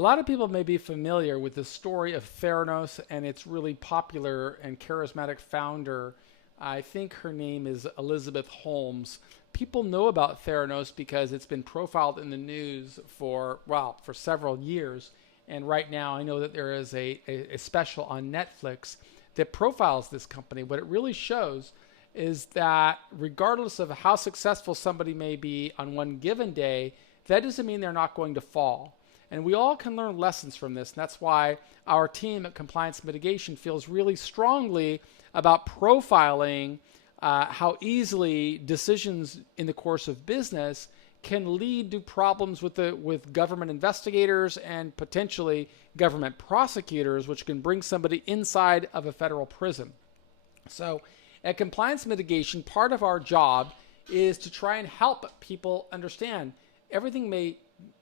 A lot of people may be familiar with the story of Theranos and its really popular and charismatic founder. I think her name is Elizabeth Holmes. People know about Theranos because it's been profiled in the news for several years. And right now, I know that there is a special on Netflix that profiles this company. What it really shows is that regardless of how successful somebody may be on one given day, that doesn't mean they're not going to fall. And we all can learn lessons from this. And that's why our team at Compliance Mitigation feels really strongly about profiling how easily decisions in the course of business can lead to problems with government investigators and potentially government prosecutors, which can bring somebody inside of a federal prison. So at Compliance Mitigation, part of our job is to try and help people understand everything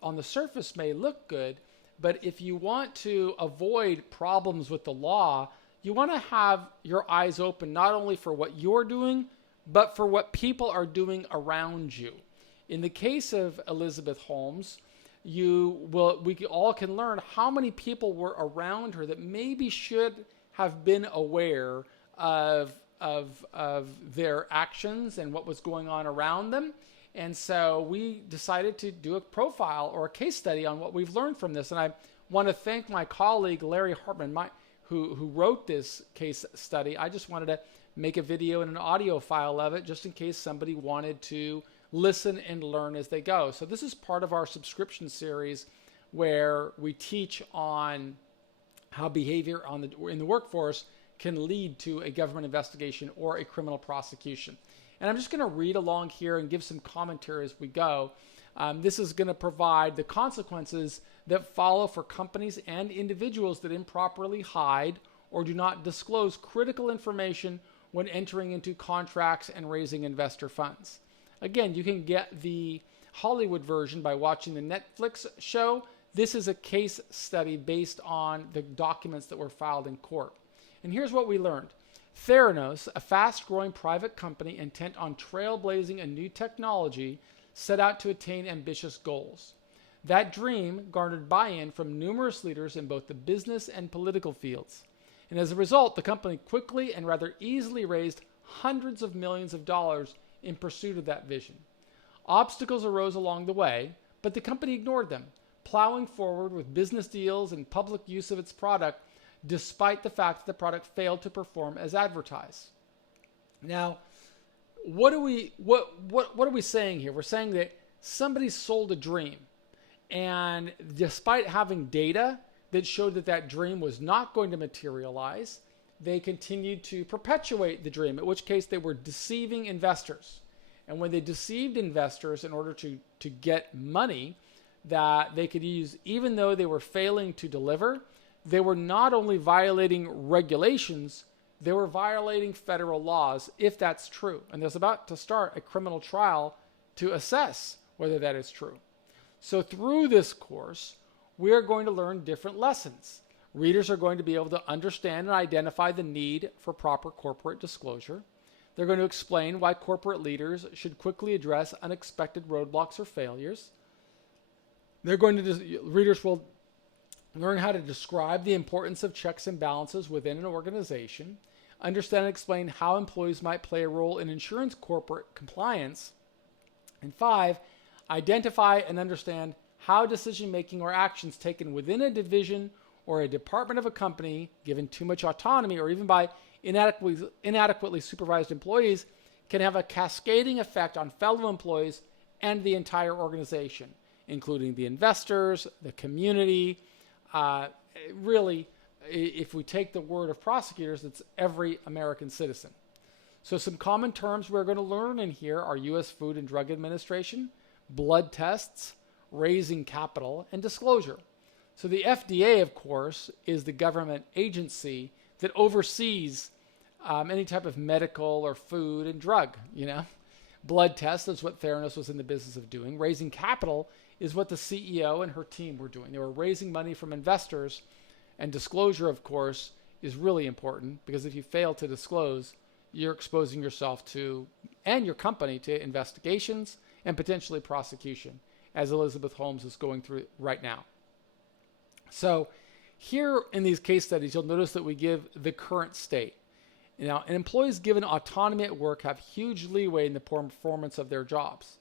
on the surface may look good, but if you want to avoid problems with the law, you want to have your eyes open not only for what you're doing, but for what people are doing around you. In the case of Elizabeth Holmes, we all can learn how many people were around her that maybe should have been aware of their actions and what was going on around them. And so we decided to do a profile or a case study on what we've learned from this. And I want to thank my colleague, Larry Hartman, who wrote this case study. I just wanted to make a video and an audio file of it just in case somebody wanted to listen and learn as they go. So this is part of our subscription series where we teach on how behavior in the workforce can lead to a government investigation or a criminal prosecution. And I'm just going to read along here and give some commentary as we go. This is going to provide the consequences that follow for companies and individuals that improperly hide or do not disclose critical information when entering into contracts and raising investor funds. Again, you can get the Hollywood version by watching the Netflix show. This is a case study based on the documents that were filed in court. And here's what we learned. Theranos, a fast-growing private company intent on trailblazing a new technology, set out to attain ambitious goals. That dream garnered buy-in from numerous leaders in both the business and political fields. And as a result, the company quickly and rather easily raised hundreds of millions of dollars in pursuit of that vision. Obstacles arose along the way, but the company ignored them, plowing forward with business deals and public use of its product despite the fact that the product failed to perform as advertised. Now, what are we saying here? We're saying that somebody sold a dream, and despite having data that showed that that dream was not going to materialize, they continued to perpetuate the dream, in which case they were deceiving investors. And when they deceived investors in order to get money that they could use, even though they were failing to deliver, they were not only violating regulations, they were violating federal laws, if that's true. And there's about to start a criminal trial to assess whether that is true. So through this course, we are going to learn different lessons. Readers are going to be able to understand and identify the need for proper corporate disclosure. They're going to explain why corporate leaders should quickly address unexpected roadblocks or failures. Readers will learn how to describe the importance of checks and balances within an organization, understand and explain how employees might play a role in ensuring corporate compliance, and 5, identify and understand how decision-making or actions taken within a division or a department of a company, given too much autonomy or even by inadequately supervised employees, can have a cascading effect on fellow employees and the entire organization, including the investors, the community. Really, if we take the word of prosecutors, it's every American citizen. So some common terms we're going to learn in here are U.S. Food and Drug Administration, blood tests, raising capital, and disclosure. So the FDA, of course, is the government agency that oversees any type of medical or food and drug, Blood tests is what Theranos was in the business of doing. Raising capital is what the CEO and her team were doing. They were raising money from investors, and disclosure, of course, is really important because if you fail to disclose, you're exposing yourself to, and your company, to investigations and potentially prosecution, as Elizabeth Holmes is going through right now. So here in these case studies, you'll notice that we give the current state. Now, an employees given autonomy at work have huge leeway in the performance of their jobs.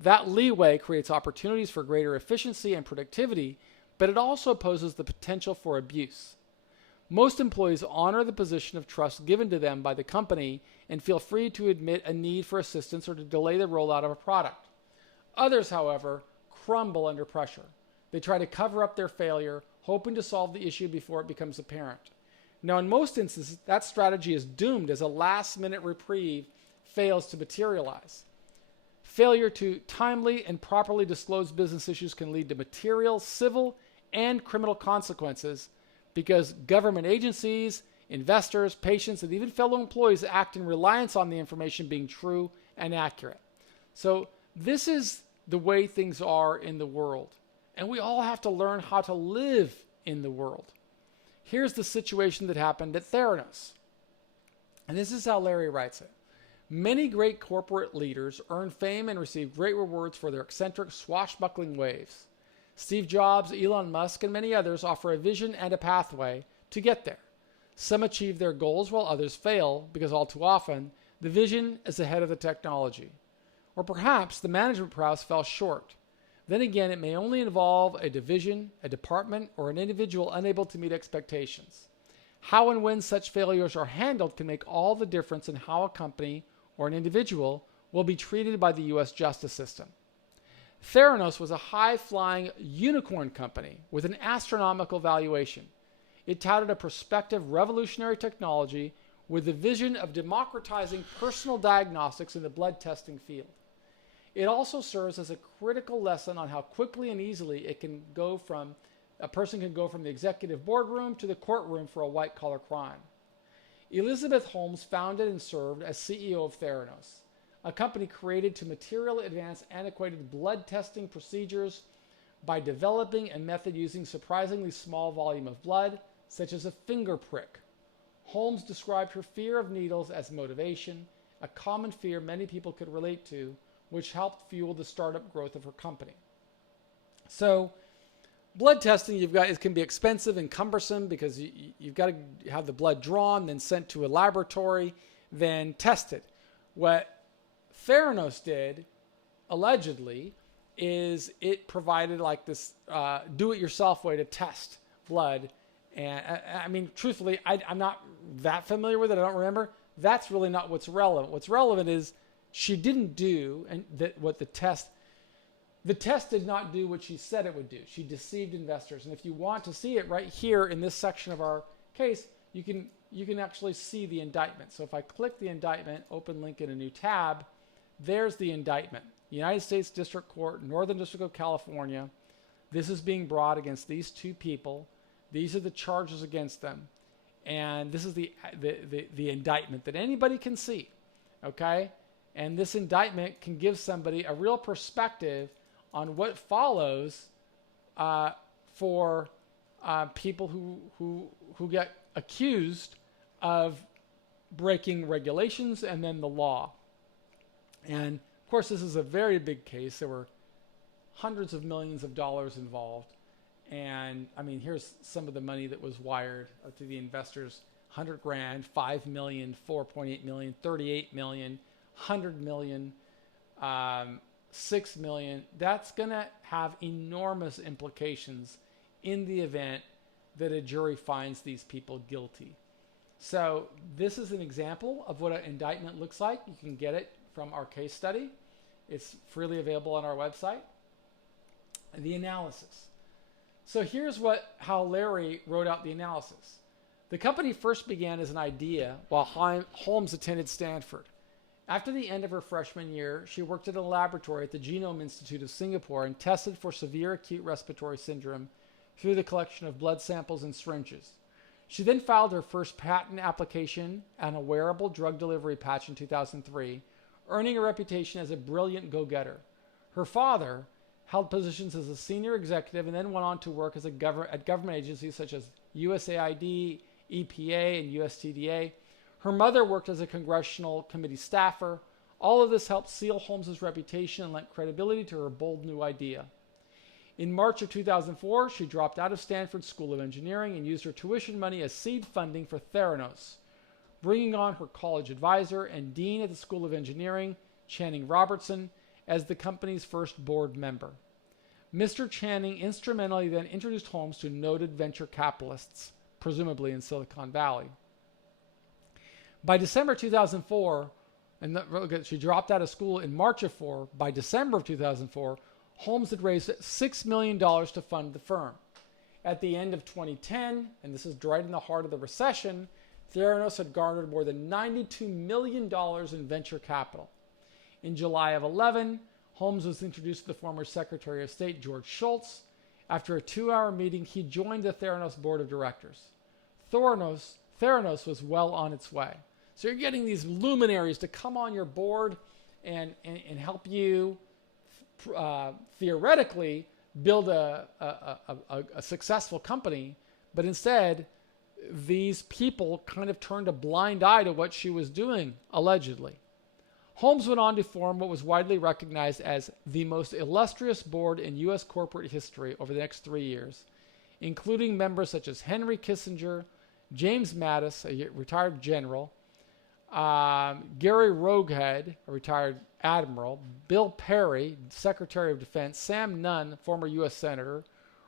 That leeway creates opportunities for greater efficiency and productivity, but it also poses the potential for abuse. Most employees honor the position of trust given to them by the company and feel free to admit a need for assistance or to delay the rollout of a product. Others, however, crumble under pressure. They try to cover up their failure, hoping to solve the issue before it becomes apparent. Now, in most instances, that strategy is doomed as a last-minute reprieve fails to materialize. Failure to timely and properly disclose business issues can lead to material, civil, and criminal consequences because government agencies, investors, patients, and even fellow employees act in reliance on the information being true and accurate. So this is the way things are in the world. And we all have to learn how to live in the world. Here's the situation that happened at Theranos. And this is how Larry writes it. Many great corporate leaders earn fame and receive great rewards for their eccentric, swashbuckling ways. Steve Jobs, Elon Musk, and many others offer a vision and a pathway to get there. Some achieve their goals while others fail because all too often, the vision is ahead of the technology. Or perhaps the management prowess fell short. Then again, it may only involve a division, a department, or an individual unable to meet expectations. How and when such failures are handled can make all the difference in how a company or an individual will be treated by the U.S. justice system. Theranos was a high-flying unicorn company with an astronomical valuation. It touted a prospective revolutionary technology with the vision of democratizing personal diagnostics in the blood testing field. It also serves as a critical lesson on how quickly and easily a person can go from the executive boardroom to the courtroom for a white-collar crime. Elizabeth Holmes founded and served as CEO of Theranos, a company created to materially advance antiquated blood testing procedures by developing a method using surprisingly small volume of blood, such as a fingerprick. Holmes described her fear of needles as motivation, a common fear many people could relate to, which helped fuel the startup growth of her company. So, blood testing, it can be expensive and cumbersome because you've got to have the blood drawn, then sent to a laboratory, then tested. What Theranos did, allegedly, is it provided like this do-it-yourself way to test blood. And I mean, truthfully, I'm not that familiar with it. I don't remember. That's really not what's relevant. What's relevant is she didn't do the test did not do what she said it would do. She deceived investors. And if you want to see it right here in this section of our case, you can actually see the indictment. So if I click the indictment, open link in a new tab, there's the indictment. United States District Court, Northern District of California. This is being brought against these two people. These are the charges against them. And this is the indictment that anybody can see. Okay? And this indictment can give somebody a real perspective on what follows for people who get accused of breaking regulations and then the law. And of course, this is a very big case. There were hundreds of millions of dollars involved. And I mean, here's some of the money that was wired to the investors: 100 grand, 5 million, 4.8 million, 38 million, 100 million, 6 million. That's going to have enormous implications in the event that a jury finds these people guilty. So this is an example of what an indictment looks like. You can get it from our case study. It's freely available on our website. The analysis. So here's how Larry wrote out the analysis. The company first began as an idea while Holmes attended Stanford. After the end of her freshman year, she worked at a laboratory at the Genome Institute of Singapore and tested for severe acute respiratory syndrome through the collection of blood samples and syringes. She then filed her first patent application on a wearable drug delivery patch in 2003, earning a reputation as a brilliant go-getter. Her father held positions as a senior executive and then went on to work at government agencies such as USAID, EPA, and USTDA. Her mother worked as a congressional committee staffer. All of this helped seal Holmes's reputation and lent credibility to her bold new idea. In March of 2004, she dropped out of Stanford School of Engineering and used her tuition money as seed funding for Theranos, bringing on her college advisor and dean at the School of Engineering, Channing Robertson, as the company's first board member. Mr. Channing instrumentally then introduced Holmes to noted venture capitalists, presumably in Silicon Valley. By December 2004, and she dropped out of school in March of 4, by December of 2004, Holmes had raised $6 million to fund the firm. At the end of 2010, and this is right in the heart of the recession, Theranos had garnered more than $92 million in venture capital. In July of 11, Holmes was introduced to the former Secretary of State, George Shultz. After a 2-hour meeting, he joined the Theranos board of directors. Theranos was well on its way. So you're getting these luminaries to come on your board and help you theoretically build a successful company, but instead these people kind of turned a blind eye to what she was doing, allegedly. Holmes went on to form what was widely recognized as the most illustrious board in U.S. corporate history over the next 3 years, including members such as Henry Kissinger, James Mattis, a retired general, Gary Roughead, a retired admiral, Bill Perry, Secretary of Defense, Sam Nunn, former U.S. Senator,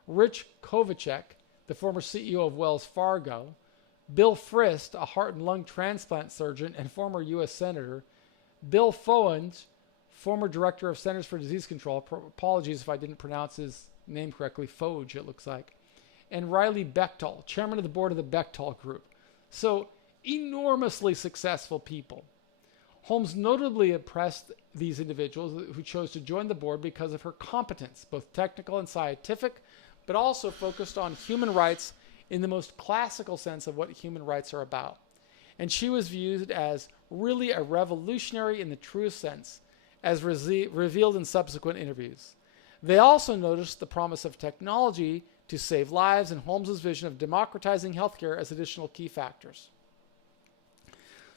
Rich Kovacek, the former CEO of Wells Fargo, Bill Frist, a heart and lung transplant surgeon and former U.S. Senator, Bill Foans, former Director of Centers for Disease Control, apologies if I didn't pronounce his name correctly, Foge it looks like, and Riley Bechtel, Chairman of the Board of the Bechtel Group. So enormously successful people. Holmes notably impressed these individuals who chose to join the board because of her competence, both technical and scientific, but also focused on human rights in the most classical sense of what human rights are about. And she was viewed as really a revolutionary in the truest sense, as revealed in subsequent interviews. They also noticed the promise of technology to save lives and Holmes's vision of democratizing healthcare as additional key factors.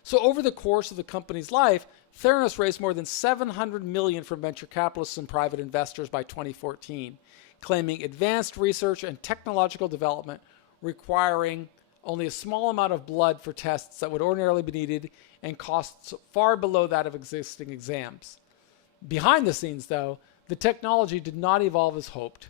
So over the course of the company's life, Theranos raised more than $700 million from venture capitalists and private investors by 2014, claiming advanced research and technological development requiring only a small amount of blood for tests that would ordinarily be needed and costs far below that of existing exams. Behind the scenes, though, the technology did not evolve as hoped.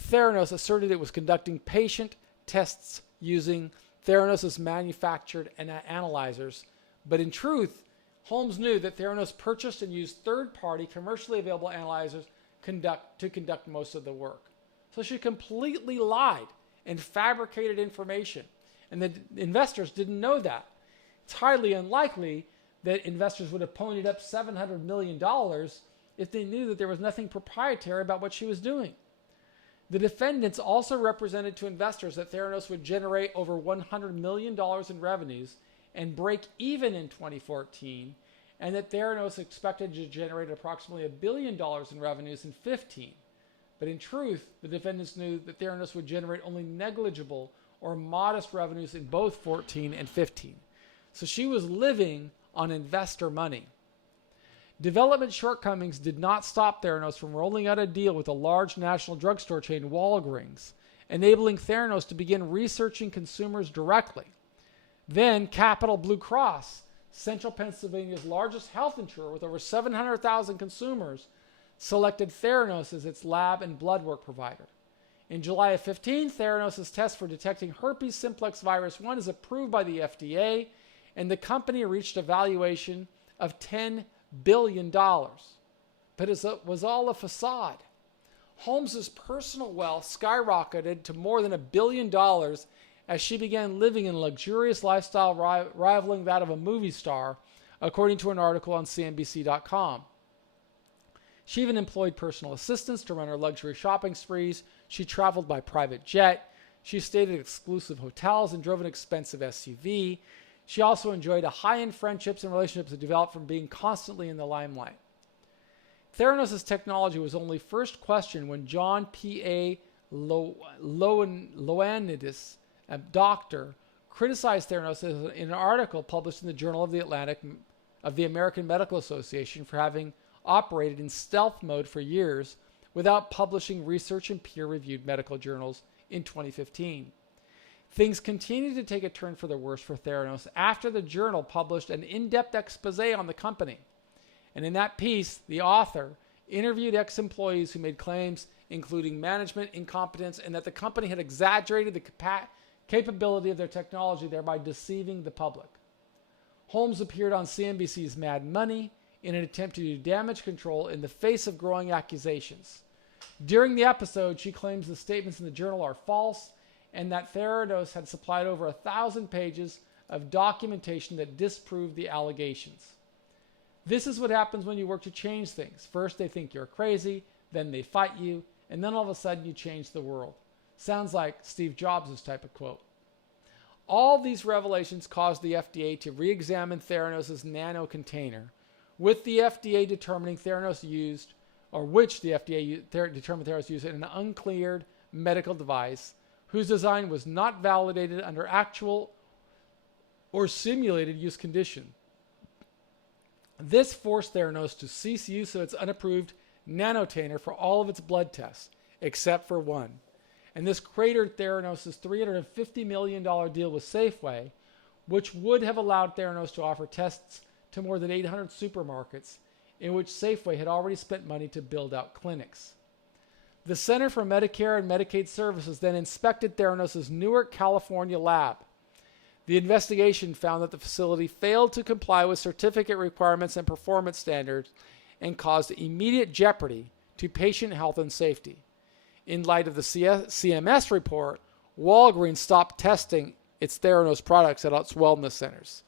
Theranos asserted it was conducting patient tests using Theranos' manufactured analyzers, but in truth, Holmes knew that Theranos purchased and used third-party, commercially available analyzers to conduct most of the work. So she completely lied and fabricated information, and the investors didn't know that. It's highly unlikely that investors would have ponied up $700 million if they knew that there was nothing proprietary about what she was doing. The defendants also represented to investors that Theranos would generate over $100 million in revenues and break even in 2014, and that Theranos expected to generate approximately $1 billion in revenues in 2015. But in truth, the defendants knew that Theranos would generate only negligible or modest revenues in both 14 and 15. So she was living on investor money. Development shortcomings did not stop Theranos from rolling out a deal with a large national drugstore chain, Walgreens, enabling Theranos to begin researching consumers directly. Then Capital Blue Cross, Central Pennsylvania's largest health insurer with over 700,000 consumers, selected Theranos as its lab and blood work provider. In July of 15, Theranos' test for detecting herpes simplex virus 1 is approved by the FDA, and the company reached a valuation of $10 billion. But it was all a facade. Holmes's personal wealth skyrocketed to more than $1 billion as she began living in a luxurious lifestyle rivaling that of a movie star, according to an article on CNBC.com. She even employed personal assistants to run her luxury shopping sprees. She traveled by private jet. She stayed at exclusive hotels and drove an expensive SUV. She also enjoyed a high-end friendships and relationships that developed from being constantly in the limelight. Theranos' technology was only first questioned when John P.A. Ioannidis, a doctor, criticized Theranos in an article published in the Journal of the American Medical Association for having operated in stealth mode for years without publishing research in peer-reviewed medical journals in 2015. Things continued to take a turn for the worse for Theranos after the journal published an in-depth expose on the company. And in that piece, the author interviewed ex-employees who made claims including management incompetence and that the company had exaggerated the capability of their technology, thereby deceiving the public. Holmes appeared on CNBC's Mad Money in an attempt to do damage control in the face of growing accusations. During the episode, she claims the statements in the journal are false and that Theranos had supplied over 1,000 pages of documentation that disproved the allegations. This is what happens when you work to change things. First, they think you're crazy, then they fight you, and then all of a sudden you change the world. Sounds like Steve Jobs' type of quote. All these revelations caused the FDA to re-examine Theranos' nano container, with the FDA determining Theranos used, or which the FDA determined Theranos used in an uncleared medical device whose design was not validated under actual or simulated use condition. This forced Theranos to cease use of its unapproved nanotainer for all of its blood tests, except for one. And this cratered Theranos' $350 million deal with Safeway, which would have allowed Theranos to offer tests to more than 800 supermarkets, in which Safeway had already spent money to build out clinics. The Center for Medicare and Medicaid Services then inspected Theranos' Newark, California lab. The investigation found that the facility failed to comply with certificate requirements and performance standards and caused immediate jeopardy to patient health and safety. In light of the CMS report, Walgreens stopped testing its Theranos products at its wellness centers.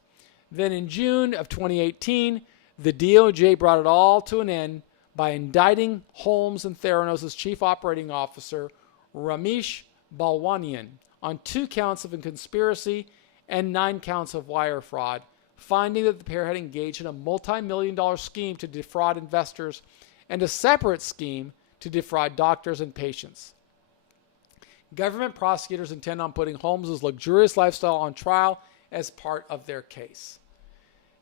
Then in June of 2018, the DOJ brought it all to an end by indicting Holmes and Theranos' chief operating officer, Ramesh Balwanian, on 2 counts of a conspiracy and 9 counts of wire fraud, finding that the pair had engaged in a multi-million-dollar scheme to defraud investors and a separate scheme to defraud doctors and patients. Government prosecutors intend on putting Holmes' luxurious lifestyle on trial as part of their case.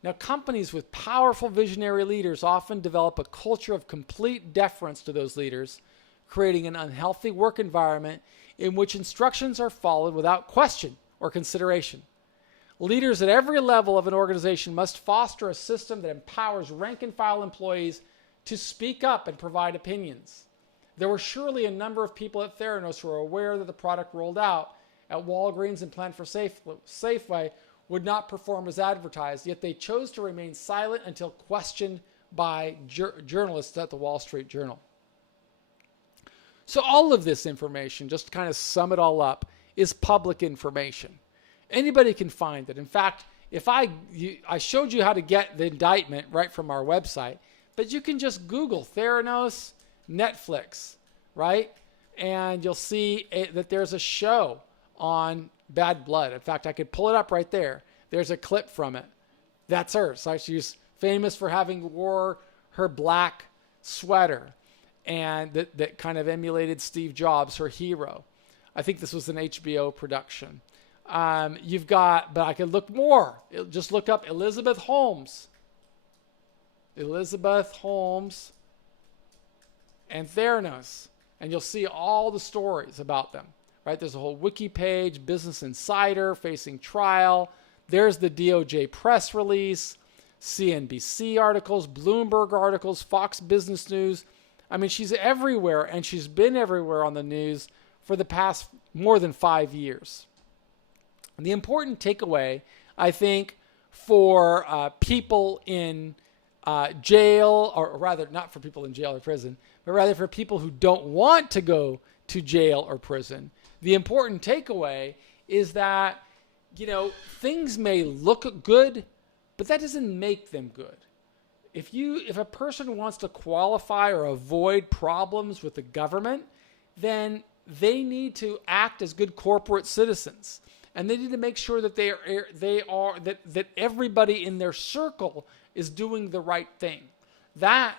Now, companies with powerful visionary leaders often develop a culture of complete deference to those leaders, creating an unhealthy work environment in which instructions are followed without question or consideration. Leaders at every level of an organization must foster a system that empowers rank-and-file employees to speak up and provide opinions. There were surely a number of people at Theranos who were aware that the product rolled out at Walgreens and planned for Safeway would not perform as advertised, yet they chose to remain silent until questioned by journalists at the Wall Street Journal. So all of this information, just to kind of sum it all up, is public information. Anybody can find it. In fact, if I showed you how to get the indictment right from our website, but you can just Google Theranos Netflix, right? And you'll see that there's a show on bad blood. In fact, I could pull it up right there. There's a clip from it. That's her. So she's famous for having wore her black sweater, and that kind of emulated Steve Jobs, her hero. I think this was an HBO production. You've got, but I could look more. Just look up Elizabeth Holmes. Elizabeth Holmes and Theranos, and you'll see all the stories about them. Right? There's a whole wiki page, Business Insider facing trial. There's the DOJ press release, CNBC articles, Bloomberg articles, Fox Business News. I mean, she's everywhere, and she's been everywhere on the news for the past more than 5 years. And the important takeaway, I think, for people in jail, or rather not for people in jail or prison, but rather for people who don't want to go to jail or prison, the important takeaway is that, things may look good, but that doesn't make them good. If a person wants to qualify or avoid problems with the government, then they need to act as good corporate citizens, and they need to make sure that that everybody in their circle is doing the right thing. That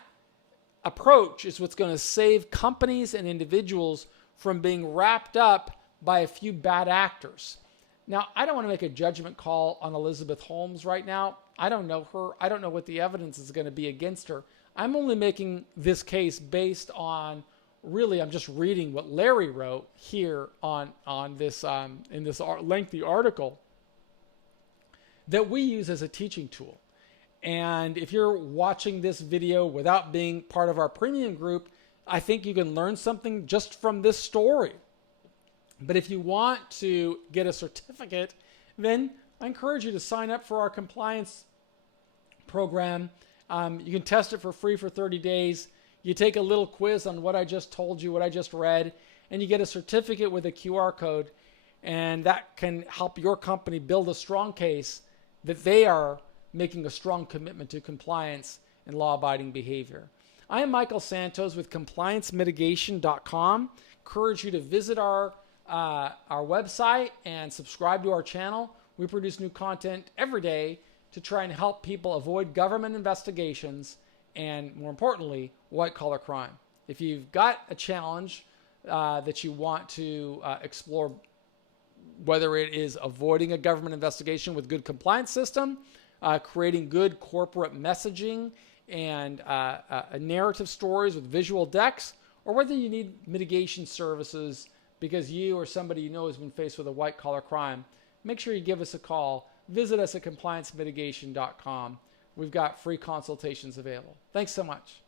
approach is what's going to save companies and individuals from being wrapped up by a few bad actors. Now, I don't want to make a judgment call on Elizabeth Holmes right now. I don't know her. I don't know what the evidence is going to be against her. I'm only making this case based on really I'm just reading what Larry wrote here on this in this lengthy article that we use as a teaching tool. And if you're watching this video without being part of our premium group, I think you can learn something just from this story. But if you want to get a certificate, then I encourage you to sign up for our compliance program. You can test it for free for 30 days. You take a little quiz on what I just told you, what I just read, and you get a certificate with a QR code. And that can help your company build a strong case that they are making a strong commitment to compliance and law-abiding behavior. I am Michael Santos with compliancemitigation.com. Encourage you to visit our website and subscribe to our channel. We produce new content every day to try and help people avoid government investigations and, more importantly, white-collar crime. If you've got a challenge that you want to explore, whether it is avoiding a government investigation with good compliance system, creating good corporate messaging and narrative stories with visual decks, or whether you need mitigation services because you or somebody you know has been faced with a white-collar crime, make sure you give us a call. Visit us at compliancemitigation.com. We've got free consultations available. Thanks so much.